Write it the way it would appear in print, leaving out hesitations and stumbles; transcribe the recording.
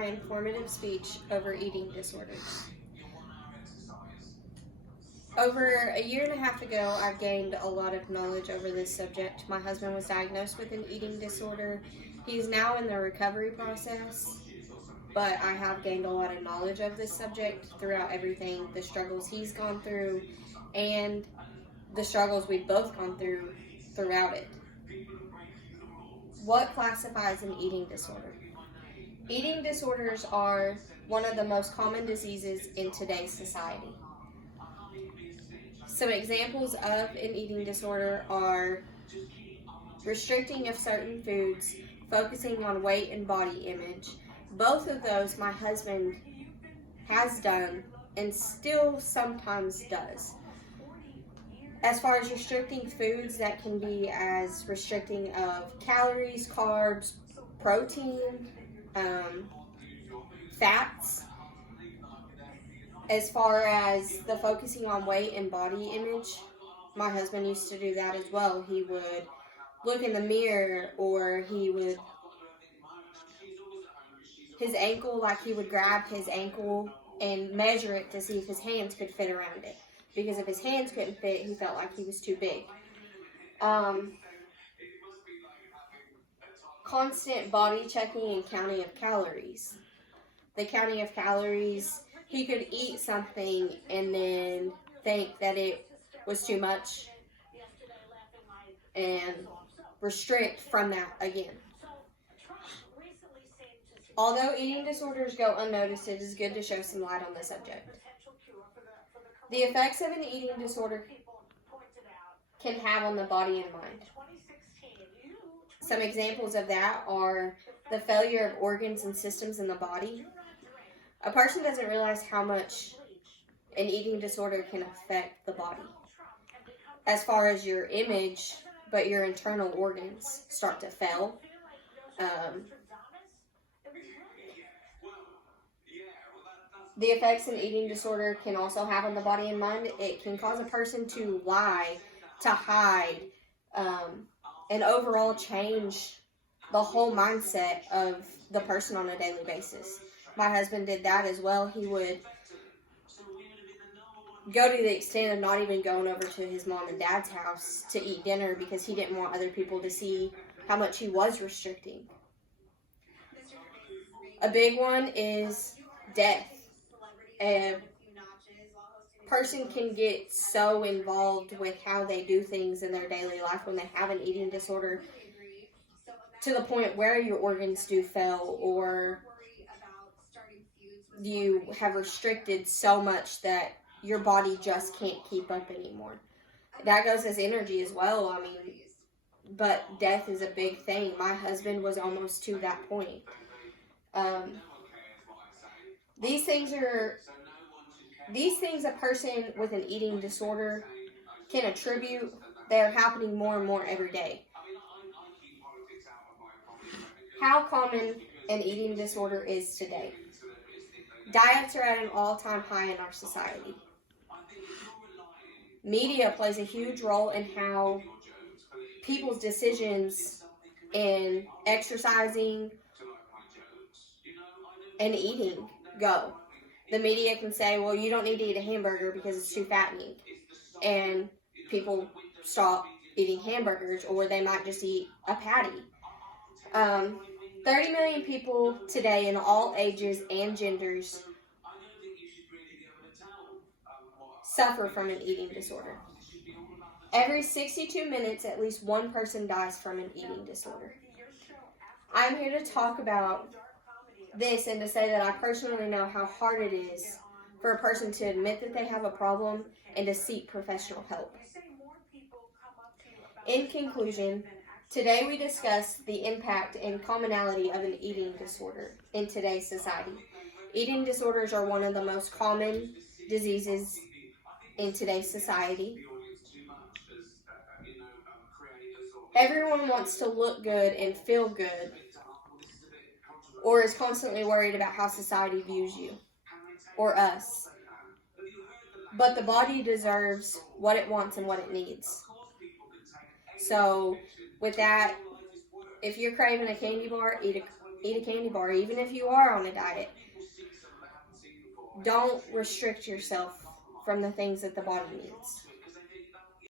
my informative speech over eating disorders. Over a year and a half ago, I gained a lot of knowledge over this subject. My husband was diagnosed with an eating disorder. He's now in the recovery process, but I have gained a lot of knowledge of this subject throughout everything, the struggles he's gone through, and the struggles we've both gone through throughout it. What classifies an eating disorder? Eating disorders are one of the most common diseases in today's society. Some examples of an eating disorder are restricting of certain foods, focusing on weight and body image. Both of those my husband has done and still sometimes does. As far as restricting foods, that can be as restricting of calories, carbs, protein, fats. As far as the focusing on weight and body image, my husband used to do that as well. He would look in the mirror, or he would, his ankle, like he would grab his ankle and measure it to see if his hands could fit around it. Because if his hands couldn't fit, he felt like he was too big. Constant body checking and counting of calories. The counting of calories, he could eat something and then think that it was too much and restrict from that again. Although eating disorders go unnoticed, it is good to show some light on the subject. The effects of an eating disorder can have on the body and mind. Some examples of that are the failure of organs and systems in the body. A person doesn't realize how much an eating disorder can affect the body. As far as your image, but your internal organs start to fail. The effects an eating disorder can also have on the body and mind. It can cause a person to lie, to hide, and overall change the whole mindset of the person on a daily basis. My husband did that as well. He would go to the extent of not even going over to his mom and dad's house to eat dinner because he didn't want other people to see how much he was restricting. A big one is death. A person can get so involved with how they do things in their daily life when they have an eating disorder to the point where your organs do fail, or you have restricted so much that your body just can't keep up anymore. That goes as energy as well. I mean, but death is a big thing. My husband was almost to that point. These things a person with an eating disorder can attribute. They're happening more and more every day. How common an eating disorder is today. Diets are at an all-time high in our society. Media plays a huge role in how people's decisions in exercising and eating go. The media can say, well, you don't need to eat a hamburger because it's too fattening. And people stop eating hamburgers, or they might just eat a patty. 30 million people today in all ages and genders suffer from an eating disorder. Every 62 minutes, at least one person dies from an eating disorder. I'm here to talk about this and to say that I personally know how hard it is for a person to admit that they have a problem and to seek professional help. In conclusion, today we discuss the impact and commonality of an eating disorder in today's society. Eating disorders are one of the most common diseases in today's society. Everyone wants to look good and feel good, or is constantly worried about how society views you or us. But the body deserves what it wants and what it needs. So with that, if you're craving a candy bar, eat eat a candy bar, even if you are on a diet. Don't restrict yourself from the things that the body needs.